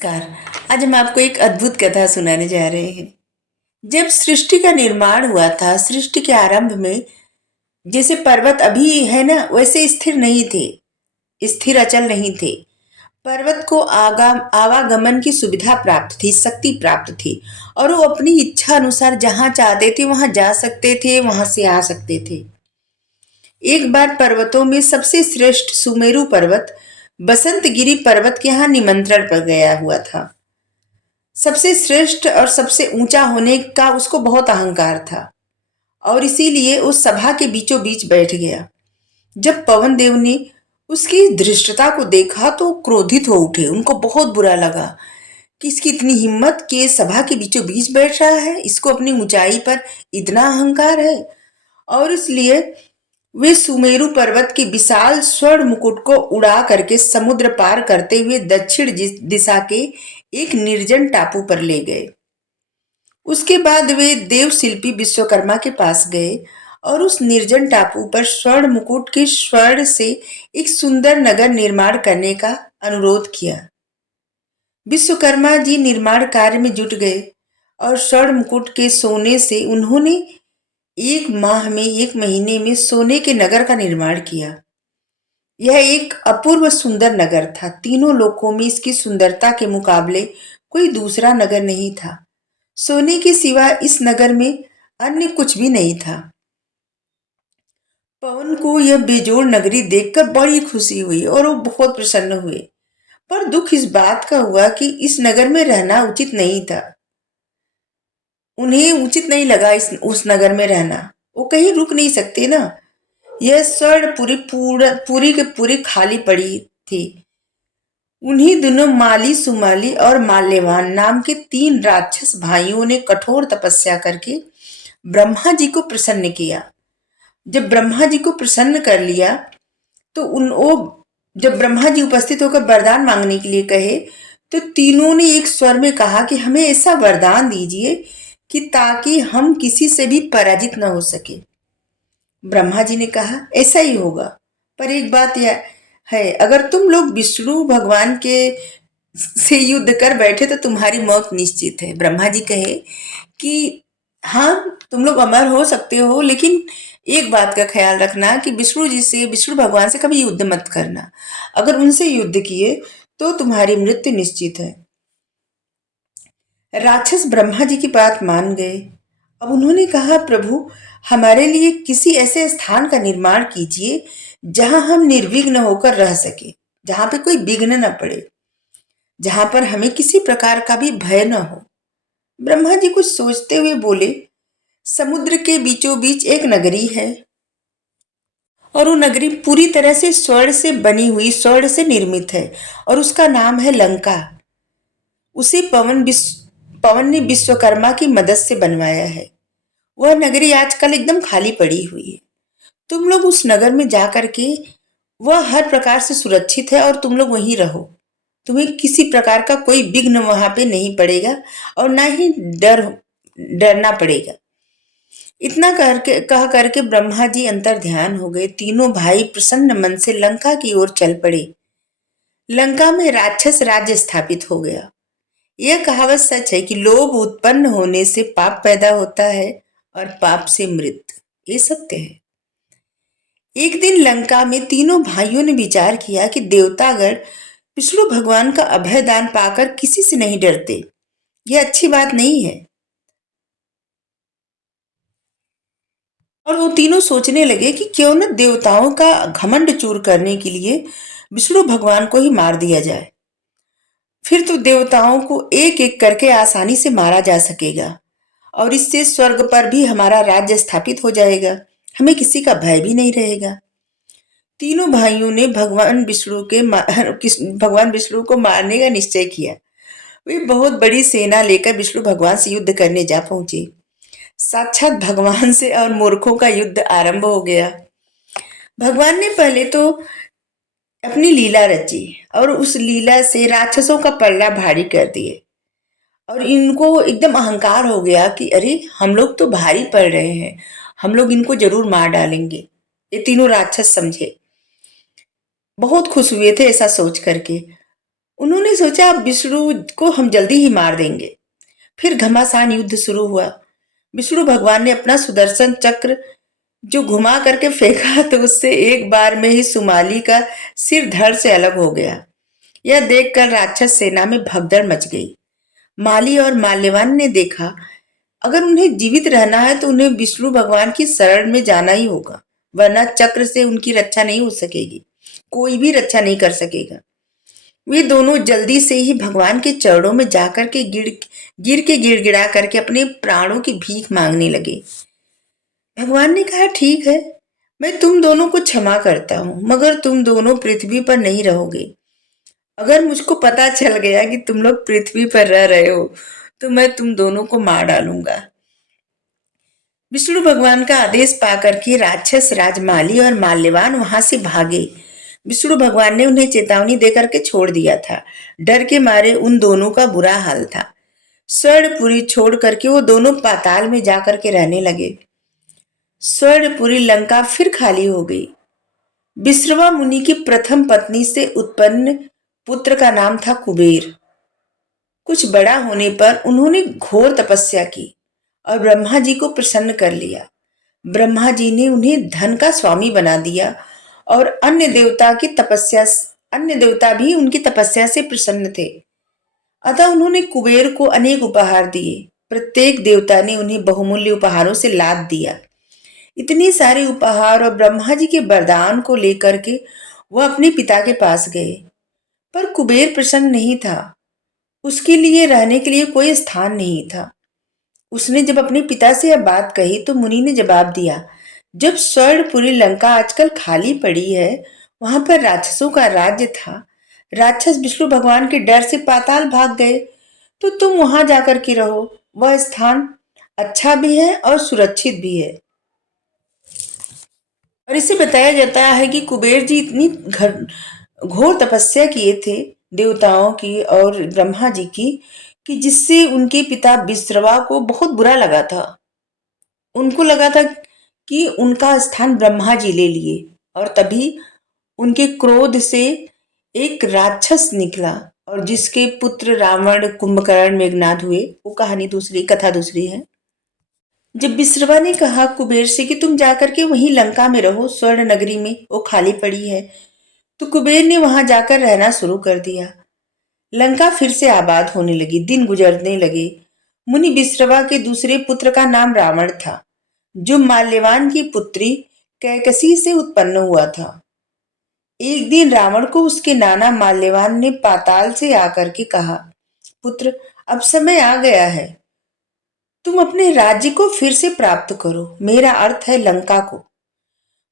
नमस्कार। आज हम आपको एक अद्भुत कथा सुनाने जा रहे हैं। जब सृष्टि का निर्माण हुआ था, सृष्टि के आरंभ में जैसे पर्वत अभी है ना, वैसे स्थिर नहीं थे, स्थिर अचल नहीं थे। पर्वत को आवागमन की सुविधा प्राप्त थी, शक्ति प्राप्त थी और वो अपनी इच्छा अनुसार जहाँ चाहते थे वहां जा सकते थे, वहां से आ सकते थे। एक बार पर्वतों में सबसे श्रेष्ठ सुमेरु पर्वत बसंतगिरी पर्वत के यहाँ निमंत्रण पर गया हुआ था। सबसे श्रेष्ठ और सबसे ऊंचा होने का उसको बहुत अहंकार था और इसीलिए उस सभा के बीचों बीच बैठ गया। जब पवन देव ने उसकी धृष्टता को देखा तो क्रोधित हो उठे। उनको बहुत बुरा लगा कि इसकी इतनी हिम्मत कि ये सभा के बीचों बीच बैठ रहा है, इसको अपनी ऊंचाई पर इतना अहंकार है। और इसलिए वे सुमेरु पर्वत के विशाल स्वर्ण मुकुट को उड़ा करके समुद्र पार करते हुए दक्षिण दिशा के एक निर्जन टापू पर ले गए। उसके बाद वे देव शिल्पी विश्वकर्मा के पास गए और उस निर्जन टापू पर स्वर्ण मुकुट के स्वर्ण से एक सुंदर नगर निर्माण करने का अनुरोध किया। विश्वकर्मा जी निर्माण कार्य में जुट गए और स्वर्ण मुकुट के सोने से उन्होंने एक माह में, एक महीने में सोने के नगर का निर्माण किया। यह एक अपूर्व सुंदर नगर था। तीनों लोकों में इसकी सुंदरता के मुकाबले कोई दूसरा नगर नहीं था। सोने के सिवा इस नगर में अन्य कुछ भी नहीं था। पवन को यह बेजोड़ नगरी देखकर बड़ी खुशी हुई और वो बहुत प्रसन्न हुए। पर दुख इस बात का हुआ कि इस नगर में रहना उचित नहीं था। उन्हें उचित नहीं लगा उस नगर में रहना। वो कहीं रुक नहीं सकते ना। यह स्वर्णपुरी पूरी के पूरी खाली पड़ी थी। उन्हीं दिनों माली, सुमाली और माल्यवान नाम के तीन राक्षस भाइयों ने कठोर तपस्या करके ब्रह्मा जी को प्रसन्न किया। जब ब्रह्मा जी को प्रसन्न कर लिया तो उन वो जब ब्रह्मा जी उपस्थित होकर वरदान मांगने के लिए कहे तो तीनों ने एक स्वर में कहा कि हमें ऐसा वरदान दीजिए कि ताकि हम किसी से भी पराजित न हो सके। ब्रह्मा जी ने कहा ऐसा ही होगा, पर एक बात यह है, अगर तुम लोग विष्णु भगवान के से युद्ध कर बैठे तो तुम्हारी मौत निश्चित है। ब्रह्मा जी कहे कि हाँ, तुम लोग अमर हो सकते हो, लेकिन एक बात का ख्याल रखना कि विष्णु भगवान से कभी युद्ध मत करना। अगर उनसे युद्ध किए तो तुम्हारी मृत्यु निश्चित है। राक्षस ब्रह्मा जी की बात मान गए। अब उन्होंने कहा प्रभु, हमारे लिए किसी ऐसे स्थान का निर्माण कीजिए जहां हम निर्विघ्न होकर रह सके, जहां पे कोई विघ्न न पड़े, जहां पर हमें किसी प्रकार का भी भय न हो। ब्रह्मा जी कुछ सोचते हुए बोले, समुद्र के बीचों बीच एक नगरी है और वो नगरी पूरी तरह से स्वर्ण से बनी हुई, स्वर्ण से निर्मित है और उसका नाम है लंका। उसे पवन ने विश्वकर्मा की मदद से बनवाया है। वह नगरी आजकल एकदम खाली पड़ी हुई है। तुम लोग उस नगर में जा करके, वह हर प्रकार से सुरक्षित है और तुम लोग वहीं रहो। तुम्हें किसी प्रकार का कोई विघ्न वहां पे नहीं पड़ेगा और ना ही डरना पड़ेगा। इतना कह करके ब्रह्मा जी अंतर ध्यान हो गए। तीनों भाई प्रसन्न मन से लंका की ओर चल पड़े। लंका में राक्षस राज्य स्थापित हो गया। यह कहावत सच है कि लोभ उत्पन्न होने से पाप पैदा होता है और पाप से मृत्यु। ये सत्य है। एक दिन लंका में तीनों भाइयों ने विचार किया कि देवतागण विष्णु भगवान का अभय दान पाकर किसी से नहीं डरते। यह अच्छी बात नहीं है। और वो तीनों सोचने लगे कि क्यों न देवताओं का घमंड चूर करने के लिए विष्णु भगवान को ही मार दिया जाए। फिर तो देवताओं को एक एक करके आसानी से मारा जा सकेगा और इससे स्वर्ग पर भी हमारा राज्य स्थापित हो जाएगा। हमें किसी का भय भी नहीं रहेगा। तीनों भाइयों ने भगवान विष्णु को मारने का निश्चय किया। वे बहुत बड़ी सेना लेकर विष्णु भगवान से युद्ध करने जा पहुंचे। साक्षात भगवान से और मूर्खों का युद्ध आरंभ हो गया। भगवान ने पहले तो अपनी लीला रची और उस लीला से राक्षसों का पल्ला भारी कर दिए और इनको एकदम अहंकार हो गया कि अरे, हम लोग तो भारी पड़ रहे हैं, हम लोग इनको जरूर मार डालेंगे। ये तीनों राक्षस समझे, बहुत खुश हुए थे ऐसा सोच करके। उन्होंने सोचा अब विष्णु को हम जल्दी ही मार देंगे। फिर घमासान युद्ध शुरू हुआ। विष्णु भगवान ने अपना सुदर्शन चक्र जो घुमा करके फेंका तो उससे एक बार में ही सुमाली का सिर धड़ से अलग हो गया। यह देखकर राक्षस सेना में भगदड़ मच गई। माली और माल्यवान ने देखा अगर उन्हें जीवित रहना है तो उन्हें विष्णु भगवान की शरण में जाना ही होगा, वरना चक्र से उनकी रक्षा नहीं हो सकेगी। कोई भी रक्षा नहीं कर सकेगा। वे दोनों जल्दी से ही भगवान के चरणों में जाकर के गिर के गिड़गिड़ा करके अपने प्राणों की भीख मांगने लगे। भगवान ने कहा ठीक है, मैं तुम दोनों को क्षमा करता हूं, मगर तुम दोनों पृथ्वी पर नहीं रहोगे। अगर मुझको पता चल गया कि तुम लोग पृथ्वी पर रह रहे हो तो मैं तुम दोनों को मार डालूंगा। विष्णु भगवान का आदेश पाकर के राक्षस राजमाली और माल्यवान वहां से भागे। विष्णु भगवान ने उन्हें चेतावनी देकर के छोड़ दिया था। डर के मारे उन दोनों का बुरा हाल था। स्वर्णपुरी छोड़ करके वो दोनों पाताल में जाकर के रहने लगे। स्वर्णपुरी लंका फिर खाली हो गई। विश्रवा मुनि की प्रथम पत्नी से उत्पन्न पुत्र का नाम था कुबेर। कुछ बड़ा होने पर उन्होंने घोर तपस्या की और ब्रह्मा जी को प्रसन्न कर लिया। ब्रह्मा जी ने उन्हें धन का स्वामी बना दिया और अन्य देवता भी उनकी तपस्या से प्रसन्न थे। अतः उन्होंने कुबेर को अनेक उपहार दिए। प्रत्येक देवता ने उन्हें बहुमूल्य उपहारों से लाद दिया। इतने सारे उपहार और ब्रह्मा जी के वरदान को लेकर के वह अपने पिता के पास गए, पर कुबेर प्रसन्न नहीं था। उसके लिए रहने के लिए कोई स्थान नहीं था। उसने जब अपने पिता से यह बात कही तो मुनि ने जवाब दिया, जब स्वर्णपुरी लंका आजकल खाली पड़ी है, वहां पर राक्षसों का राज्य था। राक्षस विष्णु भगवान के डर से पाताल भाग गए, तो तुम वहां जाकर के रहो। वह स्थान अच्छा भी है और सुरक्षित भी है। और इसे बताया जाता है कि कुबेर जी इतनी घोर तपस्या किए थे देवताओं की और ब्रह्मा जी की, कि जिससे उनके पिता विश्रवा को बहुत बुरा लगा था। उनको लगा था कि उनका स्थान ब्रह्मा जी ले लिए, और तभी उनके क्रोध से एक राक्षस निकला और जिसके पुत्र रावण कुंभकर्ण मेघनाद हुए। वो कहानी दूसरी, कथा दूसरी है। जब विश्रवा ने कहा कुबेर से कि तुम जाकर के वहीं लंका में रहो, स्वर्ण नगरी में, वो खाली पड़ी है, तो कुबेर ने वहां जाकर रहना शुरू कर दिया। लंका फिर से आबाद होने लगी, दिन गुजरने लगे। मुनि विश्रवा के दूसरे पुत्र का नाम रावण था, जो माल्यवान की पुत्री कैकसी से उत्पन्न हुआ था। एक दिन रावण को उसके नाना माल्यवान ने पाताल से आकर के कहा, पुत्र, अब समय आ गया है, तुम अपने राज्य को फिर से प्राप्त करो। मेरा अर्थ है लंका को।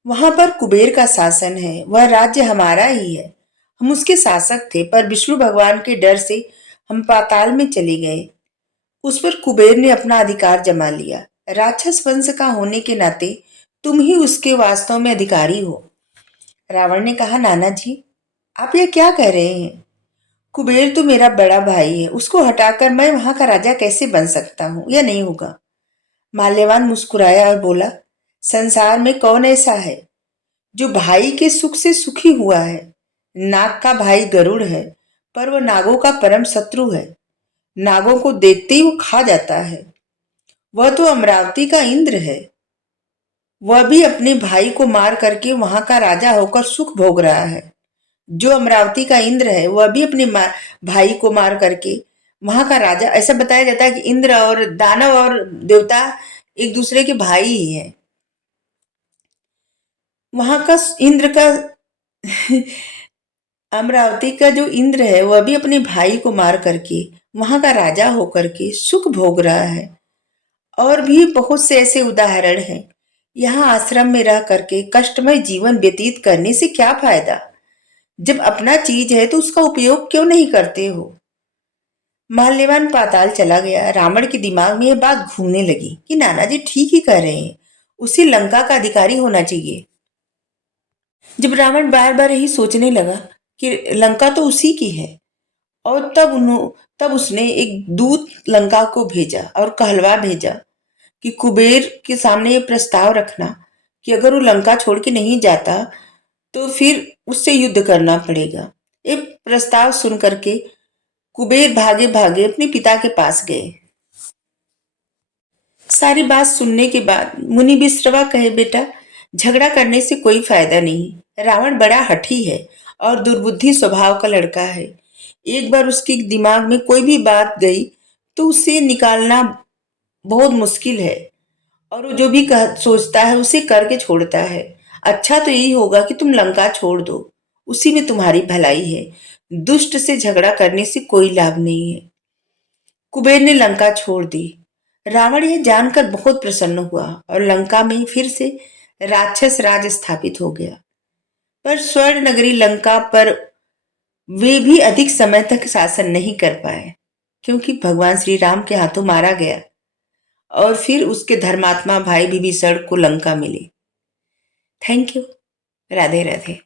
वहां पर कुबेर का शासन है, वह राज्य हमारा ही है। हम उसके शासक थे, पर विष्णु भगवान के डर से हम पाताल में चले गए। उस पर कुबेर ने अपना अधिकार जमा लिया। राक्षस वंश का होने के नाते तुम ही उसके वास्तव में अधिकारी हो। रावण ने कहा, नाना जी, आप यह क्या कह रहे हैं? कुबेर तो मेरा बड़ा भाई है, उसको हटाकर मैं वहां का राजा कैसे बन सकता हूँ? यह नहीं होगा। माल्यवान मुस्कुराया और बोला, संसार में कौन ऐसा है जो भाई के सुख से सुखी हुआ है? नाग का भाई गरुड़ है, पर वह नागों का परम शत्रु है। नागों को देखते ही वो खा जाता है। वह तो अमरावती का इंद्र है। वह भी अपने भाई को मार करके वहां का राजा होकर सुख भोग रहा है। जो अमरावती का इंद्र है वह भी अपने भाई को मार करके वहां का राजा। ऐसा बताया जाता है कि इंद्र और दानव और देवता एक दूसरे के भाई ही हैं। वहां का इंद्र का अमरावती का जो इंद्र है वह भी अपने भाई को मार करके वहां का राजा होकर के सुख भोग रहा है। और भी बहुत से ऐसे उदाहरण हैं। यहाँ आश्रम में रह करके कष्टमय जीवन व्यतीत करने से क्या फायदा? जब अपना चीज है तो उसका उपयोग क्यों नहीं करते हो? माल्यवान पाताल चला गया। रावण के दिमाग में यह बात घूमने लगी कि नाना जी ठीक ही कह रहे हैं, उसे लंका का अधिकारी होना चाहिए। जब रावण बार बार यही सोचने लगा कि लंका तो उसी की है, और तब उसने एक दूत लंका को भेजा और कहलवा भेजा कि कुबेर के सामने ये प्रस्ताव रखना कि अगर वो लंका छोड़ के नहीं जाता तो फिर उससे युद्ध करना पड़ेगा। ये प्रस्ताव सुन करके कुबेर भागे भागे अपने पिता के पास गए। सारी बात सुनने के बाद मुनि विश्रवा कहे, बेटा, झगड़ा करने से कोई फायदा नहीं। रावण बड़ा हठी है और दुर्बुद्धि स्वभाव का लड़का है। एक बार उसके दिमाग में कोई भी बात गई तो उसे निकालना बहुत मुश्किल है, और वो जो भी सोचता है उसे करके छोड़ता है। अच्छा तो यही होगा कि तुम लंका छोड़ दो, उसी में तुम्हारी भलाई है। दुष्ट से झगड़ा करने से कोई लाभ नहीं है। कुबेर ने लंका छोड़ दी। रावण यह जानकर बहुत प्रसन्न हुआ और लंका में फिर से राक्षस राज स्थापित हो गया। पर स्वर्ण नगरी लंका पर वे भी अधिक समय तक शासन नहीं कर पाए, क्योंकि भगवान श्री राम के हाथों मारा गया और फिर उसके धर्मात्मा भाई विभीषण को लंका मिली। Thank you. राधे राधे।